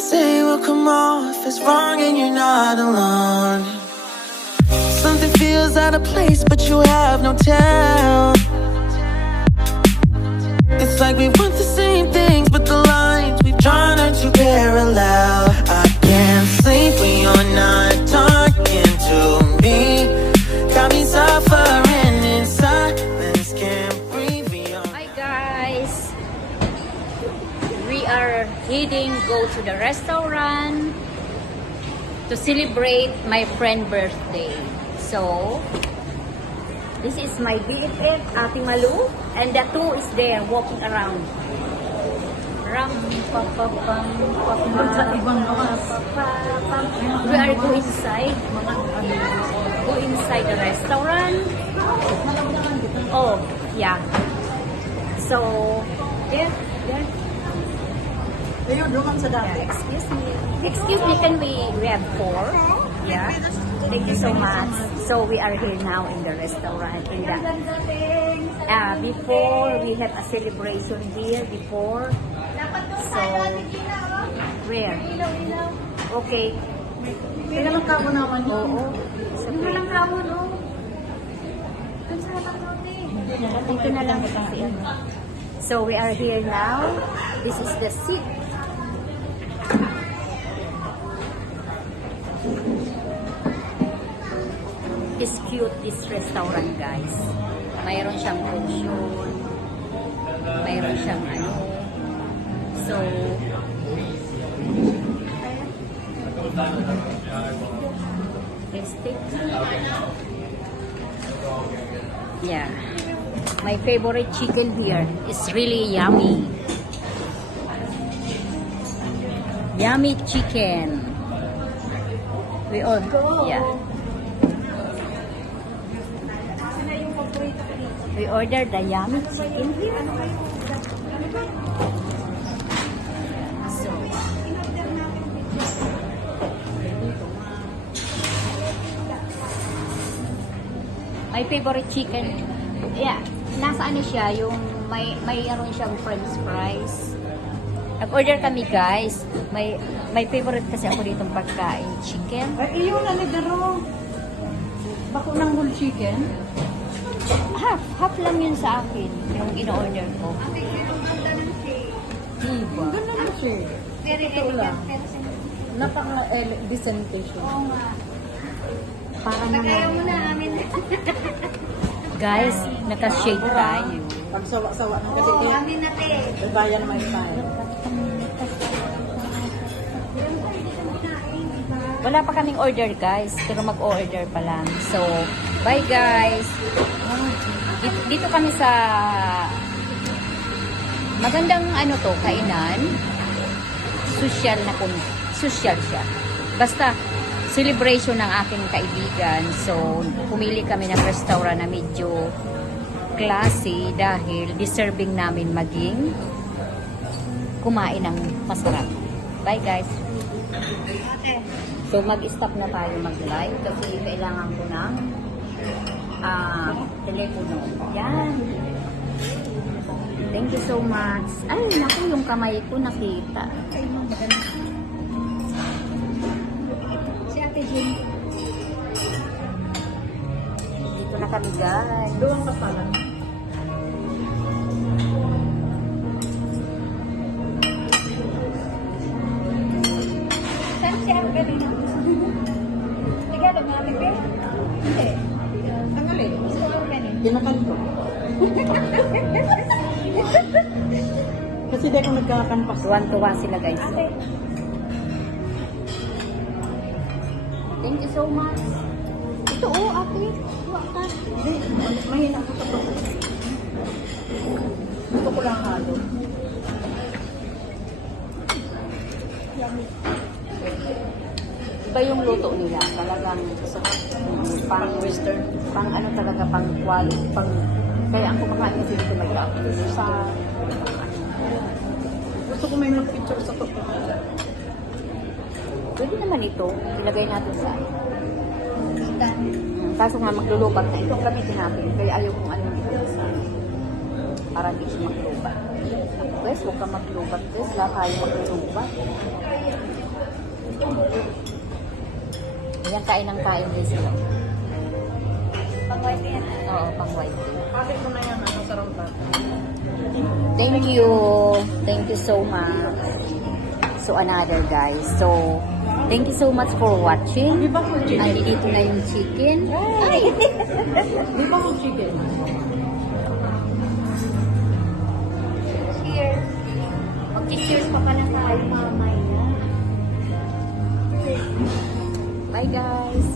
I say will come off as wrong and you're not alone. Something feels out of place, but you have no tell. It's like we want the same things, but the lines we've drawn are too parallel. I can't sleep when you're not talking to me. Got me suffering in silence, can't breathe beyond. Hi guys, we are go to the restaurant to celebrate my friend's birthday. So this is my BFF, Ate Malu, and the two is there walking around. We are go inside. Go inside the restaurant. Oh, yeah. So, there. Excuse me, can we have four? Yeah. Thank you so much. So we are here now in the restaurant. Before we have a celebration here before. So where? Okay. So we are here now. This is the seat. It's cute, this restaurant, guys. Mayroon siyang portion. Mayroon siyang ano. So, steak. Yeah. My favorite chicken here is really yummy. Yummy chicken. We all, yeah. We ordered the yummy chicken here. So, my favorite chicken. Yeah, nasa ano siya, yung mayroon siyang french fries. Nag-order kami, guys. May favorite kasi ako ditong pagkain, chicken. Ay, iyon na nagdaro. Bako ng whole chicken? Half lang yun sa akin, yung in-order ko. Diba? Ganun na siya. Ito lang. Napaka-decente siya. Oo nga. Para Tagayaw mo na amin. Guys, naka-shade tayo. Pag sawa-sawa na kasi Oo, amin na te. bayan may tayo. Wala pa kaming order, guys. Pero mag-order pa lang. So, bye, guys. Dito kami sa magandang ano to, kainan. Social siya. Basta, celebration ng aking kaibigan. So, pumili kami ng restaurant na medyo classy dahil deserving namin maging kumain ng masarap. Bye, guys. Okay. So, mag-stop na tayo mag-live kasi kailangan ko ng telepono. Yan. Thank you so much. Ay, naku, yung kamay ko nakita. Ay, maganda. Si Ate Jean. Dito na kami, guys. Doon ka pala. Saan siya ang galing ng gusto mo? Tagalog nga, Ate Jean? Hindi. Tangalin. Gusto mo ang galing? Kinakan ko. Kasi di ako nagkakampas. Tuwan-tuwa sila, guys. Ate. Thank you so much. Ito, oh, ate. Tuwa ka. Hindi, mahina ako sa pag. Gusto ko lang halo. Iba yung luto nila. Talagang pang western. Pang ano talaga, pang quality. Kaya ang kumakain kasi dito may sa Gusto ko may mag-picture sa pag. pwede naman ito. Ilagay natin sa Kita. kaso nga maglulubat na ito ang gamitin natin. Kaya ayaw kong ano ito sa para hindi siya maglubat. Guys, huwag ka maglubat. Guys, wala tayo maglubat. Ayan, kain ng kain din sila. Pag-white yan. Oo, pang white tea. Kapit mo na yan, ano, sarap pa. Thank you. Thank you so much. So, another guys. So, thank you so much for watching. Di ba kung chicken? Andito na yung chicken. Ay! Di ba kung chicken? Cheers. Mag-cheers pa pala tayo mamaya. Bye guys.